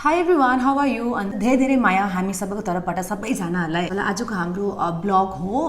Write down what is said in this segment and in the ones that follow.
Hi everyone, how are you? And धेरै माया हामी सबैको तर्फबाट सबैजनालाई आजको हाम्रो ब्लग हो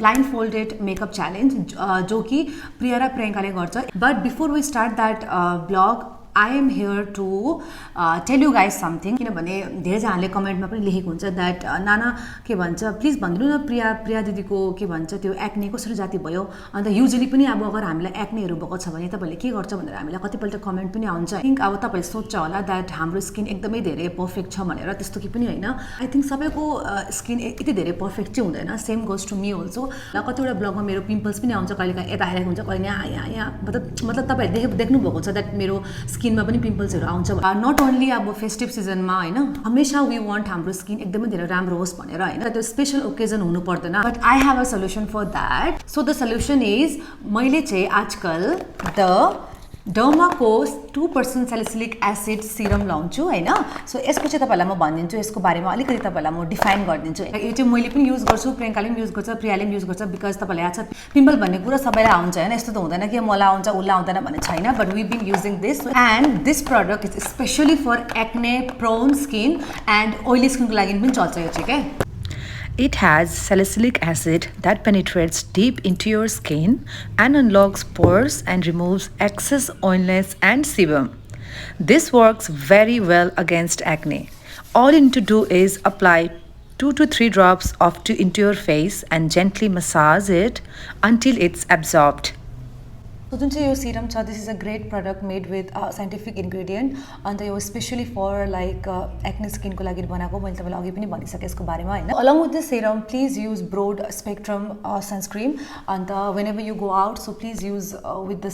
ब्लाइन्ड फोल्डेड मेकअप च्यालेन्ज जो कि प्रिया र प्रियङ्काले गर्छ but before we start that blog I am here to tell you guys something किनभने धेरैजनाले कमेन्टमा पनि लेखेको हुन्छ द्याट नाना के भन्छ प्लिज भनिदिनु न प्रिया दिदीको के भन्छ त्यो एक्ने कसरी जाति भयो अन्त युजुअली पनि अब अगर हामीलाई एक्नेहरू भएको छ भने तपाईँले के गर्छ भनेर हामीलाई कतिपल्ट कमेन्ट पनि आउँछ आई थिङ्क अब तपाईँले सोच्छ होला द्याट हाम्रो स्किन एकदमै धेरै पर्फेक्ट छ भनेर त्यस्तो के पनि होइन आई थिङ्क सबैको स्किन यति धेरै पर्फेक्ट चाहिँ हुँदैन same goes to me also कतिवटा ब्लगमा मेरो पिम्पल्स पनि आउँछ कहिलेकाहीँ यता आइरहेको हुन्छ कहिले यहाँ मतलब तपाईँहरूले देख्नुभएको छ द्याट मेरो स्किनमा पनि पिम्पल्सहरू आउँछ नट ओन्ली अब फेस्टिभ सिजनमा होइन हमेसा वी वान्ट हाम्रो स्किन एकदमै धेरै राम्रो होस् भनेर होइन त्यो स्पेसल ओकेजन हुनु पर्दैन but I have a solution for that so the solution is मैले चाहिँ आजकल द डर्माको 2% सैलिसिलिक एसिड सिरम लाउँछु होइन सो यसको चाहिँ तपाईँलाई म भनिदिन्छु यसको बारेमा अलिकति तपाईँलाई म डिफाइन गरिदिन्छु यो चाहिँ मैले पनि युज गर्छु प्रियङ्काले पनि युज गर्छ प्रियाले पनि युज गर्छ बिकज तपाईँलाई याद छ पिम्पल भन्ने कुरा सबैलाई आउँछ होइन यस्तो त हुँदैन कि मलाई आउँछ उसलाई आउँदैन भन्ने छैन but we been using this and this product is especially for acne prone skin and oily स्किनको लागि पनि चल्छ यो चाहिँ क्या It has salicylic acid that penetrates deep into your skin and unlocks pores and removes excess oiliness and sebum. This works very well against acne. All you need to do is apply 2 to 3 drops into your face and gently massage it until it's absorbed. So जुन चाहिँ यो serum छ this is a great product made with scientific ingredient अन्त यो specially for like acne स्किनको लागि बनाएको मैले तपाईँलाई अघि पनि भनिसकेँ यसको बारेमा होइन along with this serum please use broad spectrum sunscreen and whenever you go out so please use with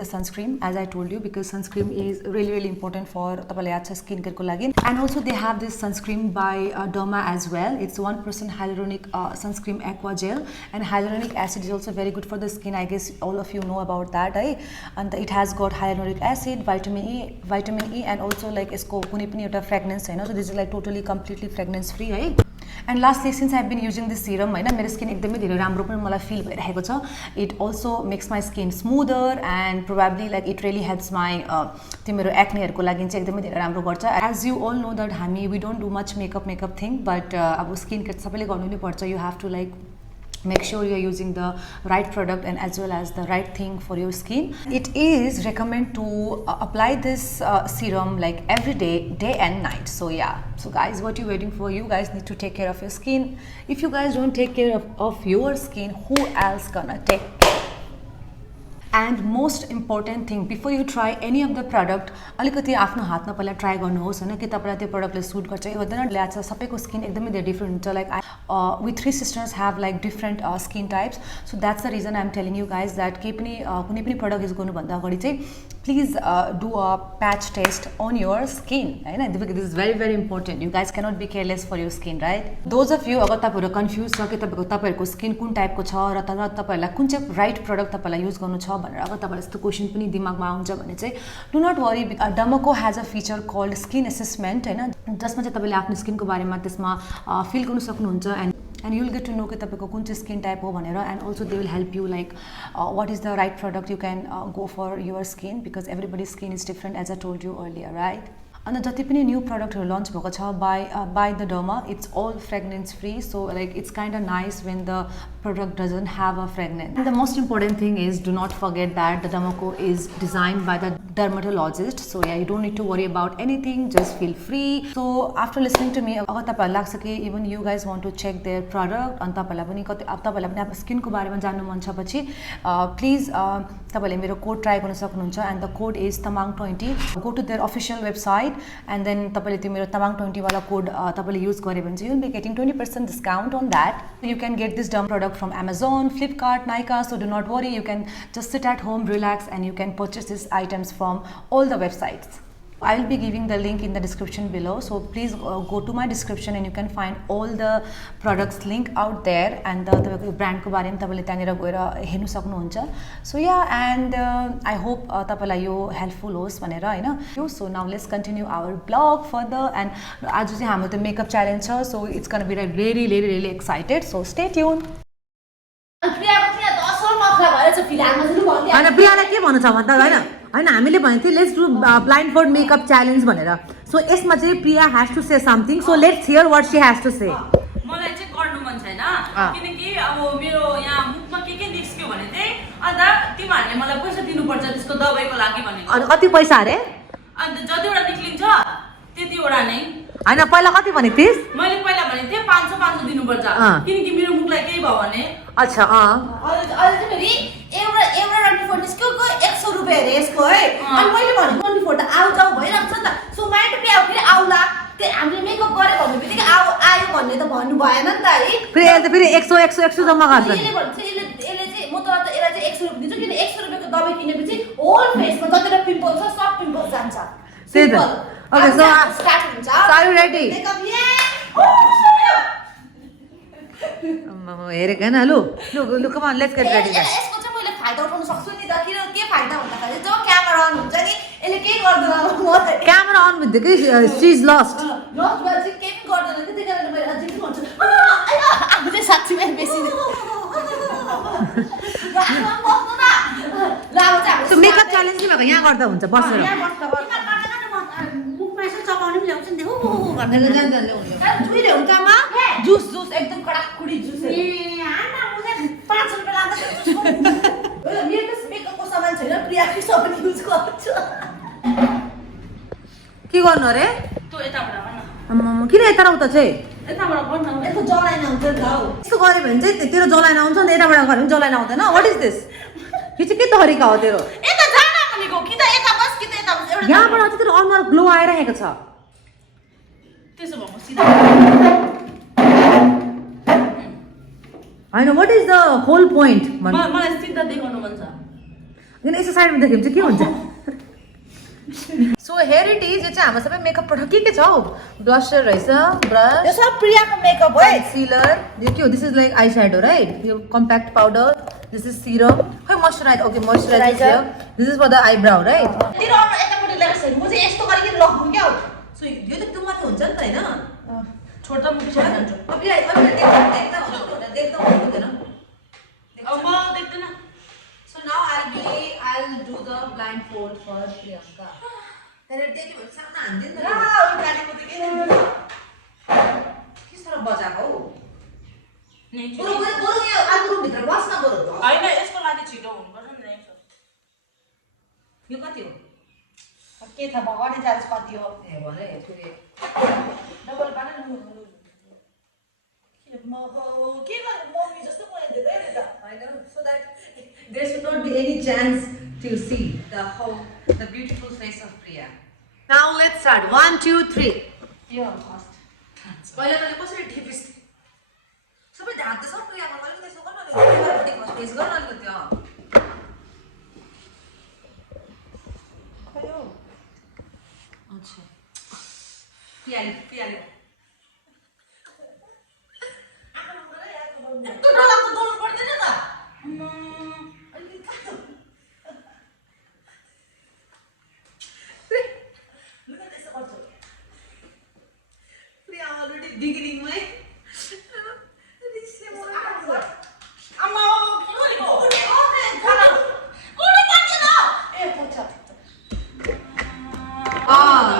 the sunscreen as I told you because sunscreen is really important for तपाईँलाई याद छ skin केयरको लागि and also they have this sunscreen by Derma as well it's 1% hyaluronic sunscream aqua gel and hyaluronic acid is also very good for the skin I guess all of you know about that है अन्त it has got hyaluronic acid vitamin E and also like यसको कुनै पनि एउटा fragrance छैन so this is like totally completely fragrance free है and lastly since I been using this serum होइन मेरो स्किन एकदमै धेरै राम्रो पनि मलाई फिल भइरहेको छ it also makes my skin smoother and probably like it really helps my त्यो मेरो एक्नेहरूको लागि चाहिँ एकदमै धेरै राम्रो गर्छ as you all know that हामी we don't do much makeup thing but अब स्किन केयर सबैले गर्नु नै पर्छ you have to like make sure you are using the right product and as well as the right thing for your skin. It is recommended to apply this serum like every day and night. So yeah, so guys, what you waiting for? You guys need to take care of your skin. If you guys don't take care of your skin, who else gonna take care? And most important thing, before you try any of the product, अलिकति आफ्नो हातमा पहिला try गर्नुहोस् होइन कि तपाईँलाई त्यो प्रडक्टले suit गर्छ यो हुँदैन ल्याएको छ सबैको स्किन एकदमै धेरै डिफ्रेन्ट हुन्छ like we 3 sisters have like different skin types so that's the reason I'm telling you guys that कुनै पनि प्रडक्ट युज गर्नुभन्दा अगाडि चाहिँ please do a patch test on your skin होइन this is very important you guys can't be careless for your skin right those of you अगर तपाईँहरू confuse छ कि तपाईँहरूको स्किन कुन टाइपको छ र तपाईँहरूलाई कुन चाहिँ राइट प्रडक्ट तपाईँलाई युज गर्नु छ भनेर अगर तपाईँलाई यस्तो क्वेसन पनि दिमागमा आउँछ भने चाहिँ डु नट वरी डर्माको has a feature called skin assessment होइन जसमा चाहिँ तपाईँले आफ्नो स्किनको बारेमा त्यसमा फिल गर्नु सक्नुहुन्छ and you'll get to know कि तपाईँको कुन चाहिँ स्किन टाइप हो भनेर and also they will help you like what is the right product you can go for your skin because everybody's skin is different as I told you earlier right अन्त जति पनि new प्रडक्टहरू launch भएको छ by the derma it's all fragrance free so like it's kind of nice when the product doesn't have a fragrance. And the most important thing is do not forget that the Dermaco is designed by the dermatologist. So yeah, you don't need to worry about anything. Just feel free. So after listening to me, अगर तपाईहरुलाई लाग्छ कि even you guys want to check their product अनि तपाईहरुलाई पनि आफ्नो स्किनको बारेमा जान्नु मन छ पछि प्लिज तपाईले मेरो कोड ट्राई गर्न सक्नुहुन्छ and the code is tamang20. Go to their official website and then तपाईले त्यो मेरो tamang20 वाला कोड तपाईले युज गरे भने चाहिँ you'll be getting 20% discount on that. You can get this derm product from Amazon, Flipkart, Nykaa, so do not worry, you can just sit at home, relax and you can purchase these items from all the websites. I will be giving the link in the description below, so please go to my description and you can find all the products link out there and the brand ko bare ma tapaile त्यहाँनिर गएर हेर्नु सक्नुहुन्छ. So yeah, and I hope तपाईलाई यो helpful होस् भनेर हैन. So now let's continue our blog further and आज चाहिँ हाम्रो त्यो मेकअप च्यालेन्ज छ, so it's going to be like really excited, so stay tuned. प्रियाको चाहिँ असल नखरा भएछ फिलहालमा चाहिँ भन्दै हैन प्रियालाई के भन्नु छ भन्दा हैन होइन हामीले भनेको थियो let's do blindfold makeup challenge भनेर सो यसमा चाहिँ Priya has to say something so let's hear what she has to say मलाई चाहिँ गर्नु मन छैन किनकि अब मेरो यहाँ मुखमा के निस्क्यो भने चाहिँ अन्त तिमीहरूले मलाई पैसा दिनुपर्छ त्यसको दबाईको लागि भनेको अनि कति पैसा अरे अन्त जतिवटा निक्लिन्छ त्यतिवटा नै होइन पहिला कति भनेको थिइस् मैले पहिला भनेको थिएँ 500 दिनुपर्छ किनकि मेरो मुखलाई केही भयो भने अच्छा अहिले चाहिँ फेरि एउटा 24 निस्क्यो 100 रुपियाँ अरे यसको है अनि मैले भनेको 24 त आउ जाउ भइरहेको छ नि त सो माइ रुपियाँ फेरि आउला त्यो हामीले मेकअप गरे भन्ने बित्तिकै आयो भन्ने त भन्नु भएन नि त है फेरि अहिले त फेरि 100 जम्मा गर्छ यसले भन्छ यसले चाहिँ म त यसलाई चाहिँ 100 रुपियाँ दिन्छु किन 100 रुपियाँको दबाई किनेपछि होल फेसमा जतिवटा पिम्पल्स छ सब पिम्पल्स जान्छ त्यही त ओके सो स्टार्ट हुन्छ आर यु रेडी मेकअप हेरेको होइन लु लु लु कम अन लेट्स गेट रेडी यसको चाहिँ मैले फाइदा उठाउन सक्छु नि त किन के फाइदा भन्दाखेरि जब क्यामेरा अन हुन्छ नि यसले केही गर्दैन मलाई क्यामेरा अन बित्तिकै सी इज लस्ट लस्ट भएर चाहिँ केही पनि गर्दैन कि त्यही कारणले मैले अझै पनि भन्छु आफू चाहिँ साँच्चीमै बेसी सो मेकअप च्यालेन्ज नि भएको यहाँ गर्दा हुन्छ बसेर मुखमा यसो चबाउने पनि ल्याउँछ नि देखो जुस जुस एकदम कडाकुडी जुस 5 रुपियाँ लाग्दा मेरो त मेकअपको सामान छैन प्रियाको सामान युज गर्छु के गर्नु अरे त्यो यताबाट भन किन यता र उता चाहिँ यताबाट भन यस्तो जलाइन आउँछ नि त हौ यस्तो गऱ्यो भने चाहिँ तेरो जलाइन आउँछ नि यताबाट गऱ्यो भने जलाइन आउँदैन वाट इज दिस यो चाहिँ के तरिका हो तेरो यता जान भनेको कि त यता बस कि त यता बस एउटा यहाँबाट चाहिँ तेरो अनुहार ग्लो आइरहेको छ त्यसो भए म सिधा होइन what is the whole point मलाई सिधा देखाउनु मन छ किन यसो साइडमा देख्यो भने चाहिँ के हुन्छ सो हेयर इट इज यो चाहिँ हाम्रो सबै मेकअप प्रडक्ट के छ हौ ब्लसर रहेछ ब्रस यो सब प्रियाको मेकअप हो है कन्सिलर यो के हो this is like eye shadow right यो compact powder this is serum खै moisturise okay moisturise this is for the eyebrow right तेरो अनुहार यतापट्टि ल्याएर छैन म चाहिँ यस्तो गरिकन लग्नु क्या हो सो यो त त्यो मात्रै हुन्छ नि त होइन छोड्दा म पछाडि जान्छु अब देख्दा हुँदैन अब म देख्दैन So now I'll do the blindfold for Priyanka. तेरे देख्यो भने सामने हान्दिन नि ला ओ गाडीको त के के साह्रो बजाएको हौ नै बरु यो अर्को रुम भित्र बस्न बरु हैन यसको लागि छिटो हुनुपर्छ नि यो कति हो के थाहा भगवानले जान्छ कति हो ए भने फेरि डबल पाना के गर्नु मम्मी जस्तो मैले दिँदै नि त होइन so that there should not be any chance to see the beautiful face of Priya. Now let's start 1 2 3 यो फर्स्ट पहिला तले कसरी टिपिस सबै ढाक्दै छ प्रियाको पनि त्यसो गर्न नि फर्स्ट फेस गर्न अलिकति खयो अच्छा पियाले यस्तो डरलाग्दो दौड्नु पर्दैन त Priya already beginning my आमा के गरेको खाना कुनै काटेन ए पुग्छ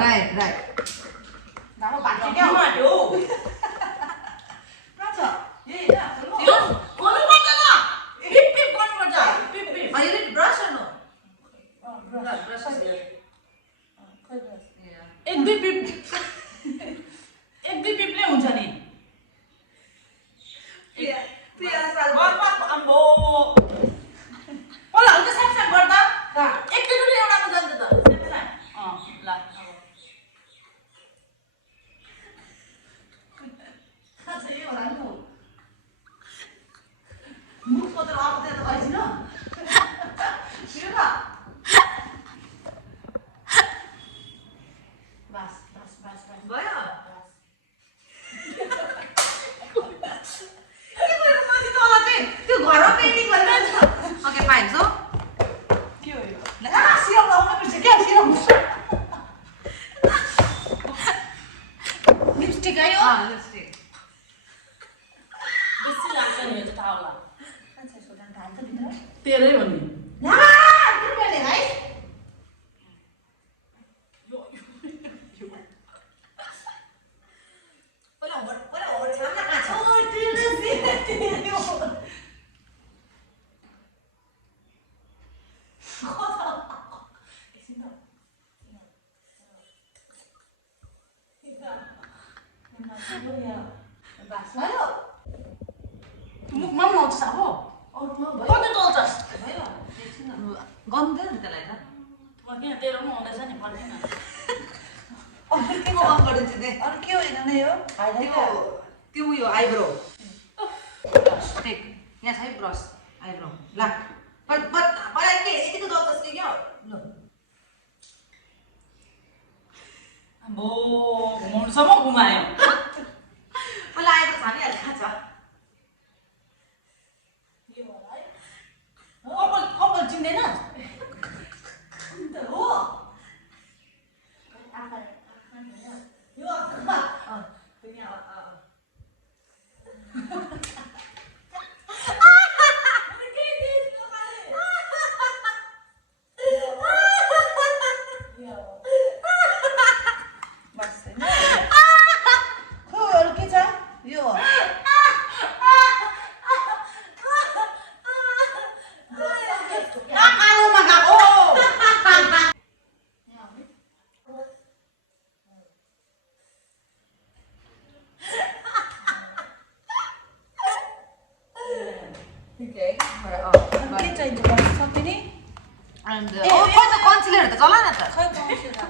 right नाम बाटे क्या माट्यो नाच ए यो कोनी बाटेन पिप पिप गर्नुपर्छ पिप पिप you need brush or no brush एक दुई पिप पिपले हुन्छ नि प्रिया साल अम्बो पहिला हल्का साफ गर्दा एकैचोटि एउटामा जान्छ त ल मुख पत्र आउँदै त हैन बस भयो के भयो माथि तल चाहिँ त्यो घरमा पेन्टिङ गरेर छ okay fine so के हो यो सिरम लाउनु पर्छ क्या सिरम लिपस्टिक आयो lipstick बेसी लाग्छ नि यो त थाहा होला 500 डाल त भित्र तेरै हो नि ला के गर्ने है भयो मुखमा पनि आउँछ अब अरूमा भयो कति चल्छस् भयो गर्दैन नि त्यसलाई त किन तेरो पनि आउँदैछ नि फर्किन अरू के म अन गरिदिन्छु नि अरू के होइन नै हो त्यो उयो आइब्रो ब्रस टेक यहाँ छ है ब्रस आइब्रो ला मलाई के यतिको जल्छस् कि क्या ल आम्बो घुमाउनुसम्म घुमायो मलाई आएको छानिहाल्छ थाहा छ कपाल कपाल चिन्दैन हो यो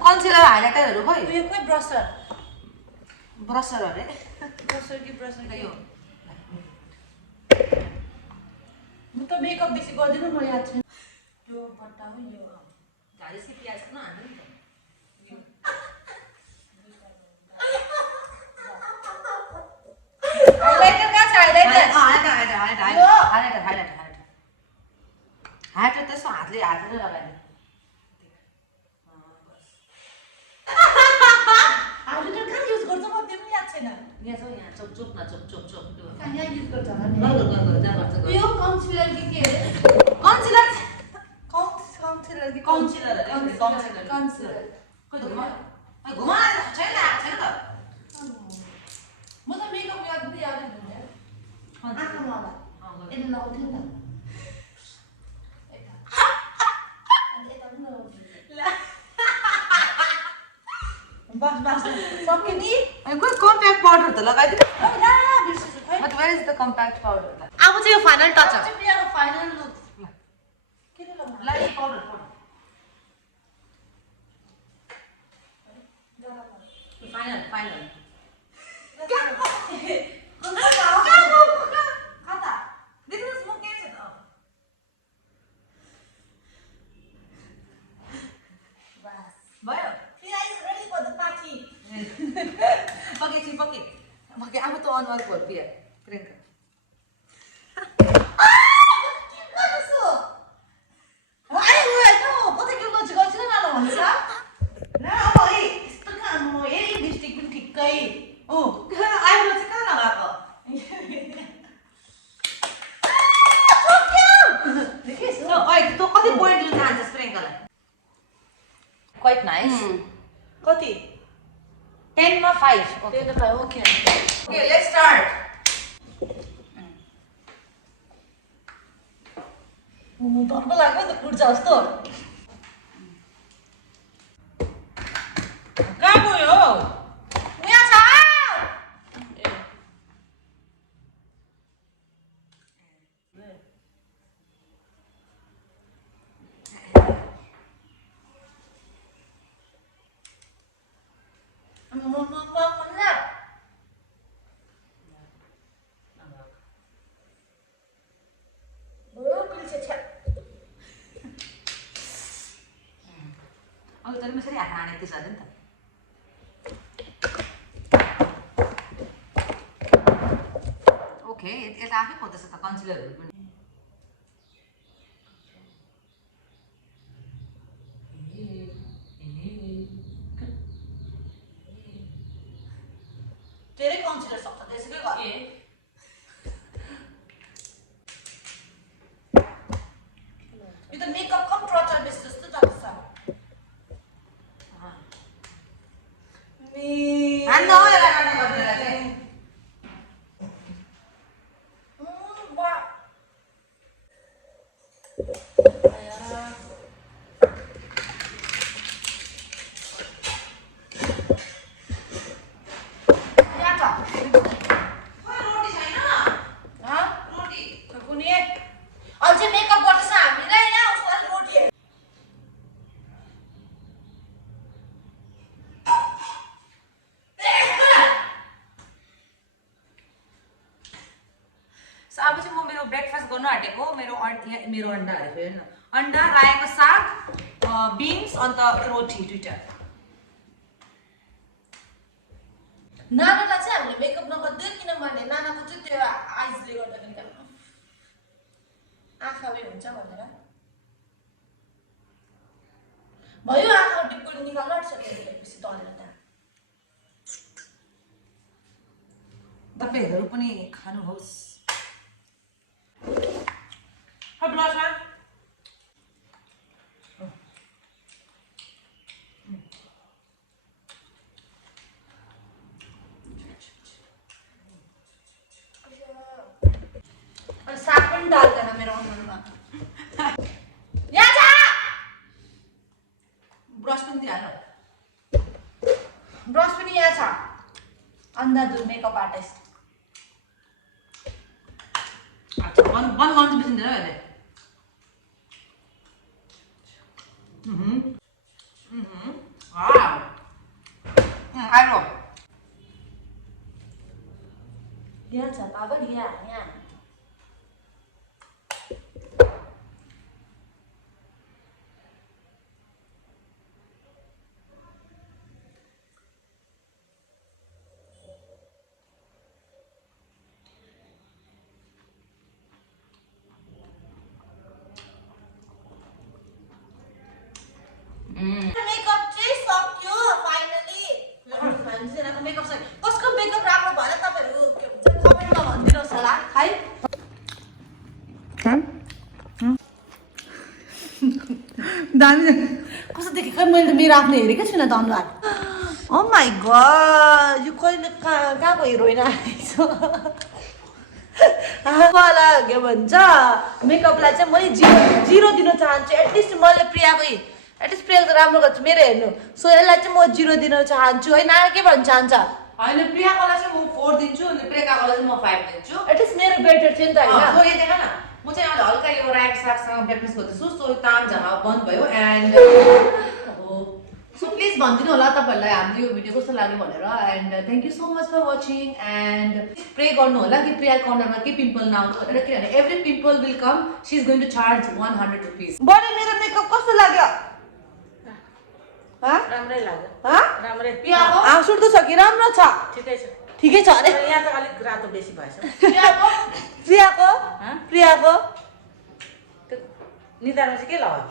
कन्सिलर हाइलाइटरहरू खोइ यो खोइ ब्रसर ब्रसर अरे ब्रसर यो म त मेकअप बेसी गर्दिनँ म याद छैन यो बट्टा हो यो झारेसी प्याज न हाल्नु नि त हाइलाइटर कहाँ छ हाइलाइटर हाइलाइटर त्यसो हातले लगाइदिनु हाइलाइटर कहाँ युज गर्छ म त्यो पनि याद छैन यहाँ छ यहाँ चोप न चोप कहाँ यहाँ युज गर्छ होला नि गर्छ यो काउन्सिलर कि के अरे कन्सिलर काउन्सिलर कि काउन्सिलर काउन्सिलर खोइ घुमा छैन त म त मेकअप याद हुँदैन आँखामा होला यसले लगाउँथ्यो नि त यता पनि लगाउँथ्यो बस सक्यो नि खोइ कम्प्याक्ट पाउडर त लगाइदिनु ला बिर्सेछु खै where is the compact powder अब चाहिँ यो फाइनल टच चाहिँ बिहाको फाइनल लुक किन लगाउनु लाइट पाउडर फाइनल खाता देख्नुहोस् म के छ त बस भयो Pia is ready for the party. पके अब त अनुहार खोल पिया प्रियङ्का आइब्रो चाहिँ कहाँ लगाएको तँ कति पोइन्ट दिनु चाहन्छस् प्रियङ्कालाई क्वाइट नाइस कति 10 मा 5 ओके ओके लेट्स स्टार्ट डरको लाग्यो त फुट्छ जस्तो कहाँ गयो यहाँ छ अब तैँले यसरी हात हानेको थिएछ अरे नि त ओके यता आफै खोज्दैछ त कन्सिलरहरू पनि धेरै कन्सिडर सक्छ त्यसैकै गर यो त मेकअप कम ट्रचर बेस जस्तो जान्छ हान्न हो यसलाई गर्न गर्दैन चाहिँ ब्रेकफास्ट गर्न आँटेको मेरो अन्डा अरे फेरि न अन्डा रायोको साग बिन्स अन्त रोटी दुईटा नानालाई चाहिँ हामीले मेकअप नगर्दै किन भने नानाको चाहिँ त्यो आइजले गर्दाखेरि आँखा उयो हुन्छ भनेर भयो आँखा टिप्पणी निकाल्नु आँटिसक्यो पछि तलेर त तपाईँहरू पनि खानुहोस् ब्लसर साग पनि डाल्दैन मेरो अनुहारमा यहाँ जा ब्रस पनि दिइहाल्नु ब्रस पनि यहाँ छ अन्दाजुर मेकअप आर्टिस्ट बन्द गर्नु बिर्सिँदैन अहिले आइरो यहाँ छ पागल यहाँ मेकअप चाहिँ सक्यो फाइनली हामीजनाको मेकअप सक्यो कसको मेकअप राम्रो भएर तपाईँहरू के भन्छ कमेन्टमा भनिदिनुहोस् होला है दामी कस्तो देखेँ खै मैले त मेरो आफ्नो हेरेकै छुइनँ त अनुहार ओ माई गड यो कहिले कहाँको हिरोइन आएछ वाला के भन्छ मेकअपलाई चाहिँ मैले जिरो दिन चाहन्छु एटलिस्ट मैले एटलिस्ट प्रियाको त राम्रो गर्छु मेरो हेर्नु सो यसलाई चाहिँ म 0 दिन चाहन्छु है नाना के भन्न चाहन्छ होइन प्रियाकोलाई चाहिँ म 4 दिन्छु अनि प्रियकाकोलाई चाहिँ म 5 दिन्छु एटलिस्ट मेरो बेटर थियो नि त सो होइन यो देख न म चाहिँ अहिले हल्का यो रायोको सागसँग ब्रेकफास्ट गर्दैछु सो ताम झामा बन्द भयो एन्ड सो प्लिज भनिदिनु होला तपाईँहरूलाई हाम्रो यो भिडियो कस्तो लाग्यो भनेर and thank you so much for watching and pray गर्नु होला कि प्रियाको अनुहारमा के पिम्पल नआउनु भनेर किनभने every pimple will come she is going to charge 100 rupees बडी मेरो मेकअप कस्तो लाग्यो राम्रै लाग्यो हाँ राम्रै प्रियाको आँसु उठ्दो छ कि राम्रो छ ठिकै छ ठिकै छ अरे तर यहाँ त अलिक रातो बेसी भएछ प्रियाको त्यो निधारमा चाहिँ के लगायो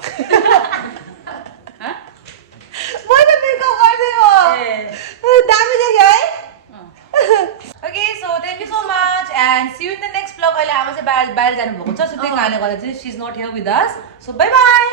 मैले मेकअप गरिदिएको दामी देख्यो है okay so thank you so much and see you in the next blog अहिले आमा चाहिँ बाहिर जानुभएको छ सो त्यही कारणले गर्दा चाहिँ she is not here with us so bye by